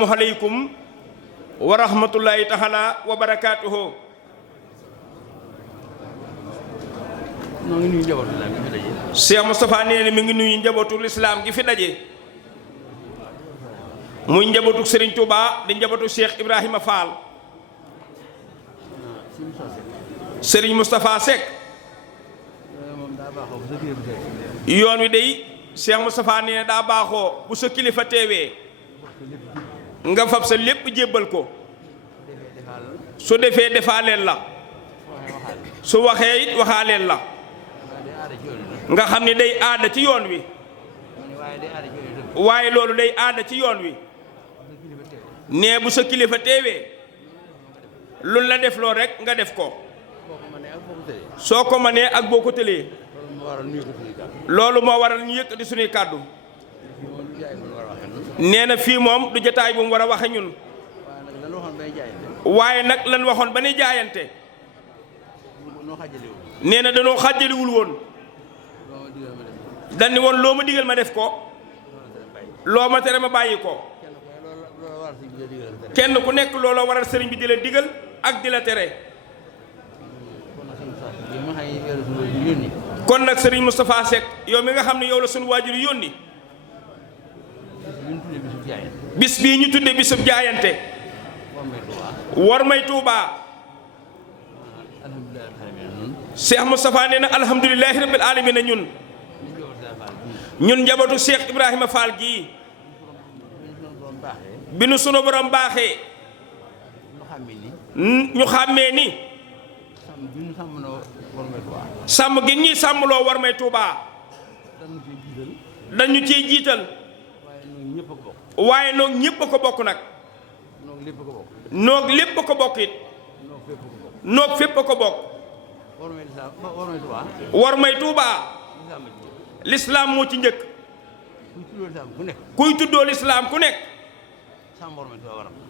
asalaamu aleykum wa rahmatullahi taala wa barakaatuhu. noo ngi nuyu njabootu lislaam gi fi daje. Cheikh Moustapha nee na mi ngi nuyu njabootu lislaam gi fi daje. muy njabootu Serigne Touba di njabootu Cheikh Ibrahima Fall. Serigne Moustapha Seck. yoon wi day Cheikh Moustapha nee na daa baaxoo bu sa kilifa teewee nga fab sa lépp jébbal ko. su defee defaaleel la. su waxee it waxaaleel la. nga xam ni day aada ci yoon wi. waaye loolu day aada ci yoon wi. nee bu sa kilifa teewee lu la def loo rek nga def ko. soo ko mënee ak boo ko tëlee. loolu moo waral ñu yëkkati suñuy kàddu. nee na fii moom du jotaay bu mu war a waxe ñun. waaye nag lan waxoon ba ni jaayante. nee na danoo xàjjaliwul woon. dañ ni woon loo ma digal ma def ko. loo ma tere ma bàyyi ko. kenn ku nekk looloo waral sëriñ bi di la digal ak di la tere. kon nag sëriñ Moustapha Seck yow mi nga xam ne yow la suñu waajur yónni. bis bii ñu tudde bisub jaayante. war may Tuubaa. Cheikh Moustapha nee na alhamdulilahi rabbil alamin ñun. ñun njabootu Cheikh Ibrahima Fall gii. bi nu sunu borom baaxee. ñu xàmmee ni. sàmm gi ñuy sàmmloo war may Tuubaa. dañu ciy jiital. waaye noog ñépp a ko bokk nag. noog lépp a ko bokk it. noog fépp a ko bokk. war may Tuubaa. lislaam moo ci njëkk. kuy tuddoo lislaam ku nekk.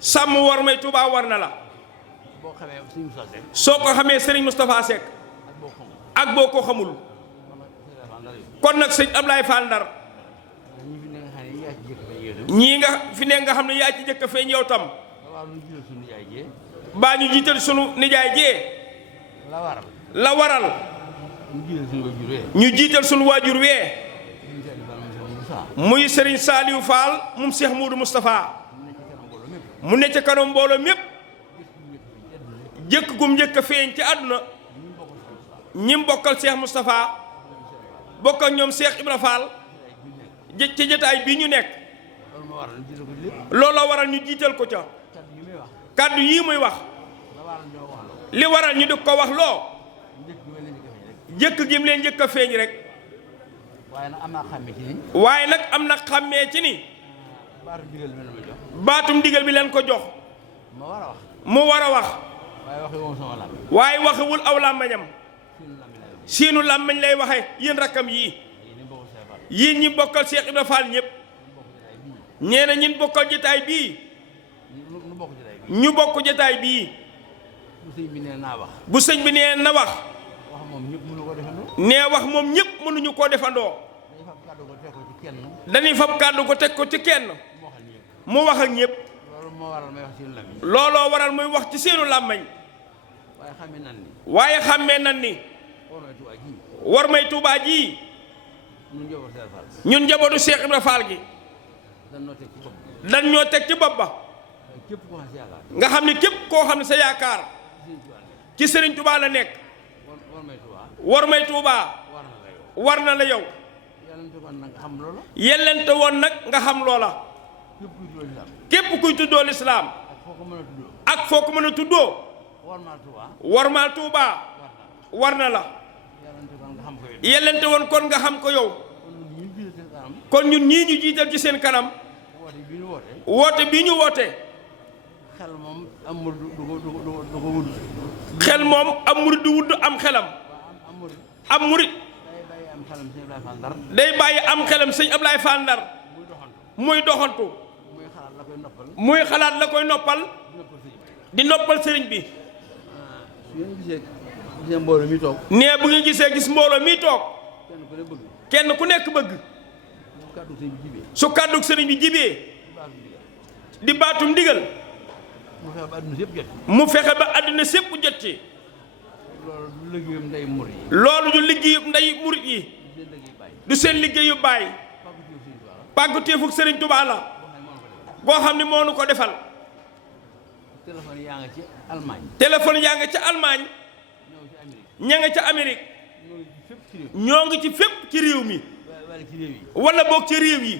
sàmm war may Tuubaa war na la. soo ko xamee Serigne Moustapha Seck. ak boo ko xamul. kon nag sëñ Ablaye Fall Ndar. ñii nga fi ne nga xam ne yaa ci njëkk a feeñ yow tam. baa ñu jiital sunu nijaay jee. la waral. ñu jiital sunu waajur wee. muy Serigne Saliou Fall moom Cheikh Moudou Moustapha. mu ne ca kanam mbooloo mépp. jëkk gum njëkk a feeñ ci àdduna. ñim bokkal Cheikh Moustapha. bokkal ñoom Cheikh Ibra Fall. ci jotaay bii ñu nekk. looloo waral ñu jiital ko ca. kàddu yii muy wax. li waral ñu di ko wax loo. jëkk gi mu leen njëkk a feeñ rek. waaye nag am na xàmmee ci ni. baatum ndigal bi leen ko jox. mu war a wax. waaye waxewul aw làmbañam. siinu làmbañ lay waxe yéen rakkam yii. yéen ñi bokkal Cheikh Ibra Fall ñëpp. ñee na ñin bokkal jotaay bii. ñu bokk jotaay bii. bu sëñ bi nee na wax. nee wax moom ñëpp mënuñu koo defandoo. dañuy fab kàddu ko teg ko ci kenn. mu wax ak ñëpp. looloo waral muy wax ci seenu làmmañ. waaye xàmmee nan ni. war may Tuubaa ji. ñun njabootu Cheikh Ibra Fall gi. dañ ñoo teg ci bopp ba. nga xam ne képp koo xam ne sa yaakaar. ci Serigne Touba la nekk. war may Tuubaa. war na la yow. yellente woon nag nga xam loola. képp kuy tuddoo lislaam. ak foo ko mën a tuddoo. warmaal Tuubaa. war na la. yellente woon kon nga xam ko yow. kon ñun ñii ñu jiital ci seen kanam. woote bii ñu woote. xel moom am murit du wudd am xelam. am murit day bàyyi am xelam sëñ Ablaye Fall Ndar. muy doxantu. muy xalaat la koy noppal. di noppal sëriñ bi. nee bu ngeen gisee gis mbooloo mi toog. kenn ku nekk bëgg. su kàddug sëriñ bi jibee. di baatum ndigal mu fexe ba adduna mu fexe ba àdduna sépp jot sépp jot ci loolu du liggéeyam ndey murit yi loolu du liggéeyu ndey murit yi seen liggéey bàyyi du seen liggéeyu baay pàgguteefuk Sëriñ Tuubaa la goo xam ne moo nu ko defal téléphone yaa nga ci Allemagne téléphone yaa nga ca Allemagne ñëw ci Amérique ña nga ca Amérique ñoo ngi ci fépp ci réew ñoo ngi ci fépp ci réew mi wala ci réew yi wala boog ci réew yi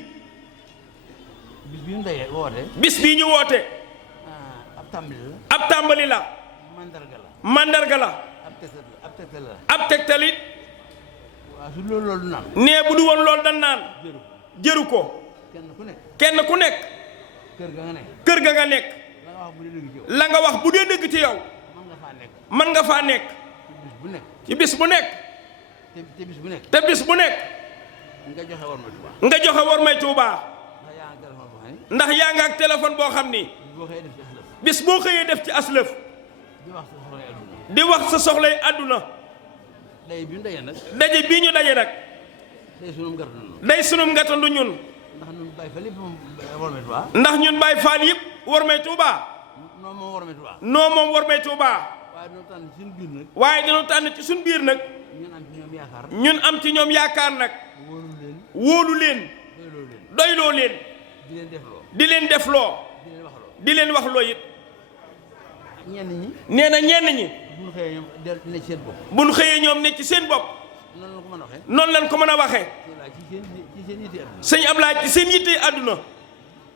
bis bi ñu ndey woote bis bii ñu woote ab tàmbali la ab tàmbali la mandarga la mandarga la ab tegtal la ab tegtalit waaw su loolu naan nee bu du woon loolu dan naan jëru jëru ko kenn ku nekk kenn ku nekk kër ga nga nekk kër ga nga nekk la nga wax bu dee dëgg ci yow la nga wax bu dee dëgg ci yow mën nga faa nekk mën nga faa nekk ci bis bu nekk ci bis bu nekk te bis bu nekk te bis bu nekk nga joxe war ma Tuubaa nga joxe war may Tuubaa ndax yaa ngi téléphone boo xam ndax yaa nga ak téléphone boo xam ne ni boo xëyee def ci aslëf bis boo xëyee def ci aslëf di wax sa soxlay di wax sa soxlay adduna àdduna day bi mu dajee nag daje bii ñu daje nag day sunum gerte noonu day sunum ngatandu ñun ndax ñun bàyyi fa lépp moom war ma Tuubaa ndax ñun Baay Faal yëpp war may Tuubaa noonu moom war ma Tuubaa noo moom war may Tuubaa waaye dina tànn ci suñu biir nag waaye dañoo tànn ci suñ biir nag ñun am ci ñoom yaakaar ñun am ci ñoom yaakaar nag wóolu leen wóolu leen doyloo leen doyloo leen di leen defloo di leen defloo di leen waxloo di leen wax loo it ñenn ñi nee na ñenn ñi bu ñu xëyee ñoom del ne ci seen bopp bu ñu xëyee ñoom ne ci seen bopp noonu la ko mën a waxee noonu lañ ko mën a waxee ci seen yitte adduna sëñ Ablaay ci seen yitte àdduna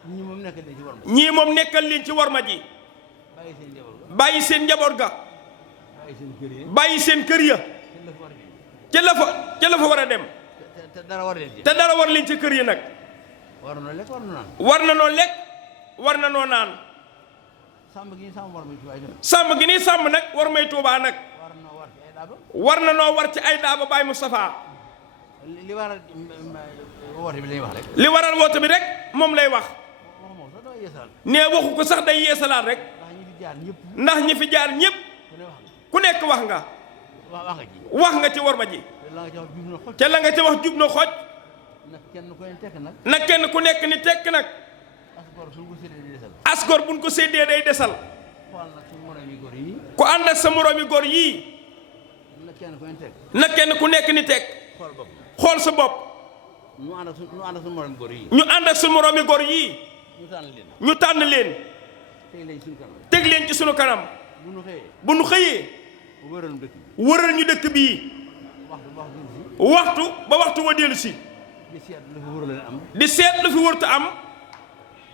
ñi moom nekk nañ ci war ma ñii moom nekkal leen ci warma ji bàyyi seen njaboot ga bàyyi seen njaboot ga bàyyi seen kër yi bàyyi seen kër ya te la fa war a dem ca la fa war a dem te dara war leen ci te dara war leen ci kër yi nag war na lekk war na naan war na noo lekk war na noo naan sàmm gi ñu sàmm war ma Tuubaa itam sàmm gi nii sàmm nag war may Tuubaa nag war na war ci ay daaba war na noo war ci ay daaba Baay Mustafaa li waral woote bi lañuy wax rek li waral woote bi rek moom lay wax wax moom sax doo yeesal nee waxu ko sax day yeesalaat rek ndax ñi fi jaar ñëpp ndax ñi fi jaar ñépp ku ne wax ku nekk wax nga nga ci wax nga ci warma ji te la nga ca wax jub te la nga ca wax jub na xoj na xooj nag kenn ku ne tekk nag nag kenn ku nekk ni tekk nag asgor suñu ko séddee di desal asgor buñ ko séddee day desal xool nag suñu moroom yi góor yi ku ànd ak sa moroomi góor yii nag kenn ku ne tekk nag kenn ku nekk ni tekk xool bopp xool sa bopp ñu ànd ak suñu moroom góor yi ñu ànd ak sa moroomi góor yii ñu tànn leen ñu tànn leen tey lañ suñu kanam teg leen ci sunu kanam bu ñu xëyee bu nu xëyee wëral dëkk bi wëral ñu dëkk bii waxtu ba waxtu wa dellu si di seet lu fi wër leen am di seet lu fi wërta am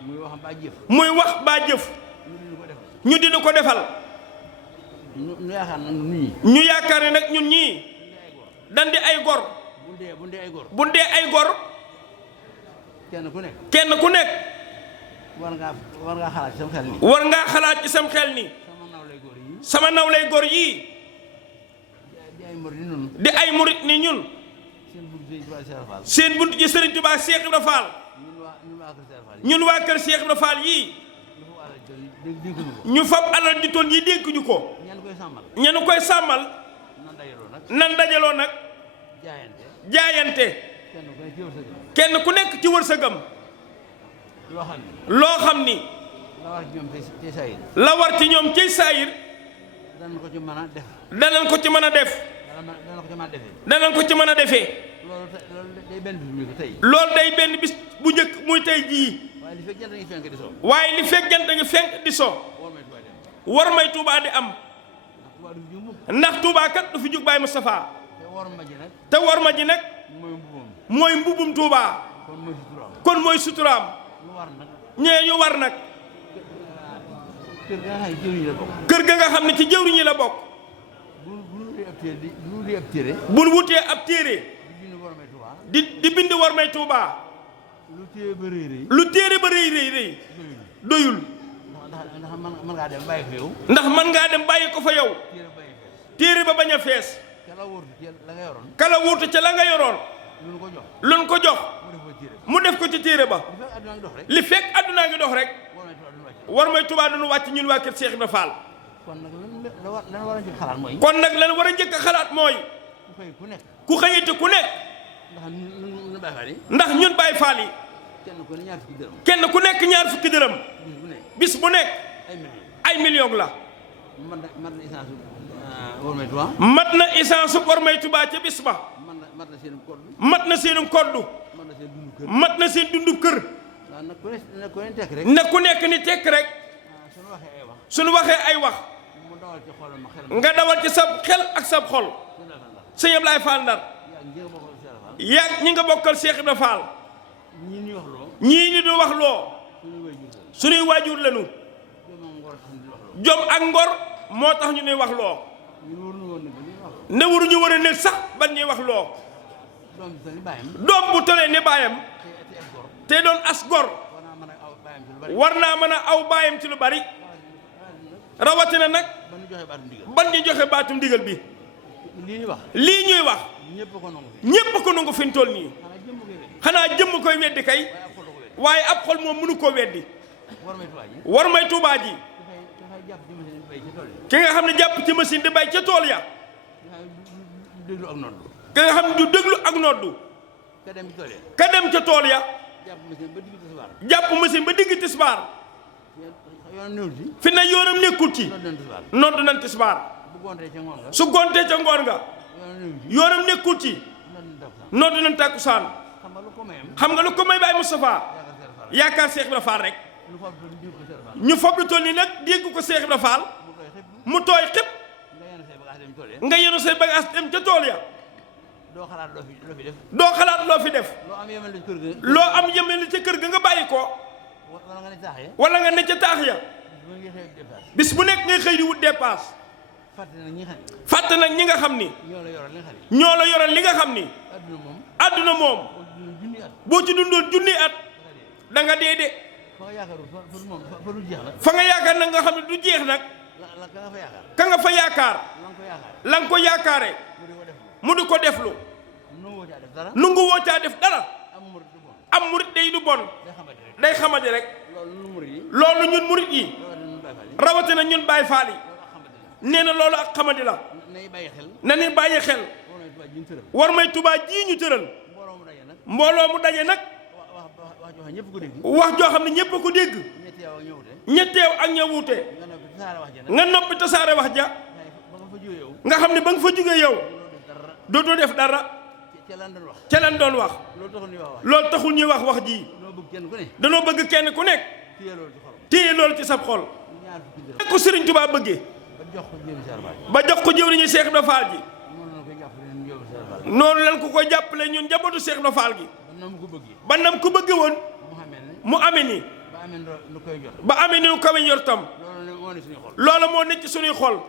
muy wax ba jëf muy wax baa jëf ñu di ko defal ñu dina ko defal ñu yaakaar nag nii ñu yaakaar ne nag ñun ñii dan di ay gor bu dee ay góor bu dee ay gor kenn ku nekk kenn ku nekk war ngaa xalaat ci sam xel ni war ngaa xalaat ci sam xel ni sama nawlay góor yi sama nawlay gor yii di ay mbër ni noonu di ay murit ni ñun seen bunt Sëriñ Tuubaa Cheikh Fall seen bunt ci Sëriñ Tuubaa Cheikh Ibra Fall ñun waa kër Cheikh Fall yi ñun waa kër Cheikh Ibra Fall yii lu fa alal dénk ñu ko ñu fab alal di toll yi dénk ñu ko ñan koy sàmmal ñenu koy sàmmal nan dajaloo nag nan dajaloo nag jaayante jaayante kenn ku ne ci wërsëgam kenn ku nekk ci wërsëgam loo xam ne loo xam ni la war ci ñoom tey saa yi la war ci ñoom ci saayir danañ ko ci mën a def danañ ko ci mën a def danañ ko ci mën a defee danañ ko ci mën a defee loolu day benn bis bu njëkk tey loolu day benn bis bu njëkk muy tey jii waaye li fekk jant ngi fenk di soo waaye li fekk jant ngi fenk di so war may Tuubaa war may Tuubaa dem di am ndax Tuubaa du fi jóg mukk ndax Tuubaa kat du fi jug Baay Mustafaa te war ma ji nag te war ma ji nag mooy mbubam mooy mbubum Tuubaa kon mooy si turam kon mooy suturaam lu war nag ñee ñu war nag kër ga nga xam ne jëwriñ yi la bokk kër ga nga xam ne ci jëwriñ yi la bokk bu wutee ab téere bu wutee ab téere bul wutee ab téere di bind war may Tuubaa di bind war may Tuubaa lu téere ba rëy rëy lu téere ba rëy rëy rëy doyul ndax mën ngaa dem bàyyi ko yow ndax mën ngaa dem bàyyi ko fa yow téere bàyyi fees téere ba bañ a fees ca la wóortu ci la nga yoroon kala wuutu ca la nga yoroon lu ko jox luñ ko jox mu def ko téere mu def ko ci téere ba li fekk àdduna ngi dox rek li fekk àddunaa ngi dox rek war may Tuubaa war may Tuubaa duñu wàcc duñu wàcc ñun waa kër Cheikh Ibra Fall kon nag lan war a ci xalaat mooy kon nag lan war a njëkk a xalaat mooy ku xëy ku nekk ku xëyite ku nekk ndax ñun Baay Faal yi ndax ñun Baay Faal yi kenn ku ne ñaar fukki dërëm kenn ku nekk ñaar fukki dërëm bis bu bis bu nekk ay millions ay millions la mat na essence war may Tuubaa mat na essence war may Tuubaa ca bis ba mat na seen code mat na seenum koddu mat na seen dundu kër mat na seen dundub kër waaw nag ku ne tekk rek na ku nekk ni tekk rek suñu waxee ay wax suñu waxee ay wax mu dawal ci xolam xel nga dawal ci sa xel ak sa xol sëñ Ablaye Fall Ndar yaag ñi nga bokkal Cheikh Ibra Fall ñii ñuy wax loo ñii ñu du wax loo suñuy waajur suñuy waajur lañu moom ngor tax ñu di wax loo jom ak ngor moo tax ñu ñuy wax loo ñun waruñu woon nag li wax ne waruñu war a nekk sax ban ñuy wax loo doom bi ni bàyyam doom bu tolee ne baayam te ak gor te doon as gor war naa mën a aw bàyyam ci lu bari war naa mën a aw baayam ci lu bari rawatina nag ba ñu joxe baatu ndigal ban ñu joxe baatum ndigal bi lii ñuy wax lii ñuy wax ñëpp ko nangu fi ñépp ko nangu fi ñu toll nii xanaa jëmm koy wér xanaa jëmm koy weddi kay waaye ab xol ko wér waaye ab xol moom mënu koo weddi war may Tuubaa ji war may Tuubaa ji dafay jàpp ci machine bay ci tool yi ki nga xam ne jàpp ci machine di bay ca tool ya dafay du déglu ak noddu ki nga xam ne du déglu ak noddu ka dem ci tool yi ka dem ca tool ya jàpp machine ba digg tisbaar jàpp machine ba digg tisbaar yoon néew ci fi na yoonam nekkul ci noonu den tisbaar noddu nañ tisbaar bu gontee ca ngoon nga su gontee ca ngoon nga yoon néew ci yoonam nekkul ci noonu den takkusaan noddu nañ tàkkusaan xam nga lu ko mayam xam nga lu ko may Baye Moustapha yaakaar yaakaar Seex Faal Cheikh Ibra Fall rek lu fa du digg ko Seex Faal ñu fob lu toll nii nag dégg ko Cheikh Ibra Fall mu koy xëpp mu tooy xëpp nga yenn say bagage dem tool yi nga yenu say bagage dem ca tool ya doo xalaat loo fi def doo xalaat loo fi def loo am yemal ci kër ga loo am yemeli ca kër ga nga bàyyi ko wala nga ne taax ya wala nga ne ca taax ya bu ngi xëy dépasse bis bu nekk ngay xëy di wut dépasse fàtte nag ñi xam fàtte nag ñi nga xam ni ñoo la yoral li nga xam ñoo la yoral li nga xam ni adduna moom àdduna moom adduna junni at boo ci dundoon junni at da nga dee de fa nga yaakaaru fa moom fa lu jeex la fa nga yaakaar nag nga xam ne du jeex nag la ka nga fa yaakaar ka nga fa yaakaar la nga ko yaakaar la nga ko yaakaare mu di ko def mu di ko deflu noo caa def dara nungu woo caa def dara am murid du bon am murit day du bon day xamante rek day xamadi rek loolu nu murid yi loolu ñun murit yi loolu nu Baay Faal yi rawatina ñun Baay Faal yi loolu ak xamante la nee na loolu ak xamadi la nay bàyyi xel na ni bàyyi xel war nañ Tuubaa ji ñu tëral war may Tuubaa jii ñu tëral mbooloo mu daje nag mbooloo mu daje nag wax joo xam ñëpp ko dégg wax joo xam ne ñépp a ko dégg ñetti yow ak ñëwute ñetteew ak ña wuute nga noppi tasaare wax ja nag nga noppi tasaare wax ja ba nga fa jógee yow nga xam ne ba nga fa jógee yow loolu def dara dootoo def dara ca lan doon wax ca lan doon wax loolu taxul ñuy wax loolu taxul ñuy wax ji noo bëgg kenn ku ne danoo bëgg kenn ku nekk téye loolu ci xolam téye loolu ci sab xol ñaar fukki dërëm ko Sëriñ Tuubaa bëggee ba jox ko jëmi sarbaat ba jox ko jëwriñu Cheikh Ibra Fall ji noonu la koy jàpp leen jëmi sarbaat noonu lañ ko ko jàppale ñun njabootu Cheikh Ibra Fall gi ba na mu ko bëggee ba nam ko bëgge woon mu xamee ne mu amee ni ba amee lu koy jot ba amee ni nu kawe yor tam loolu moo ne suñu xol loola moo nekk ci suñuy xol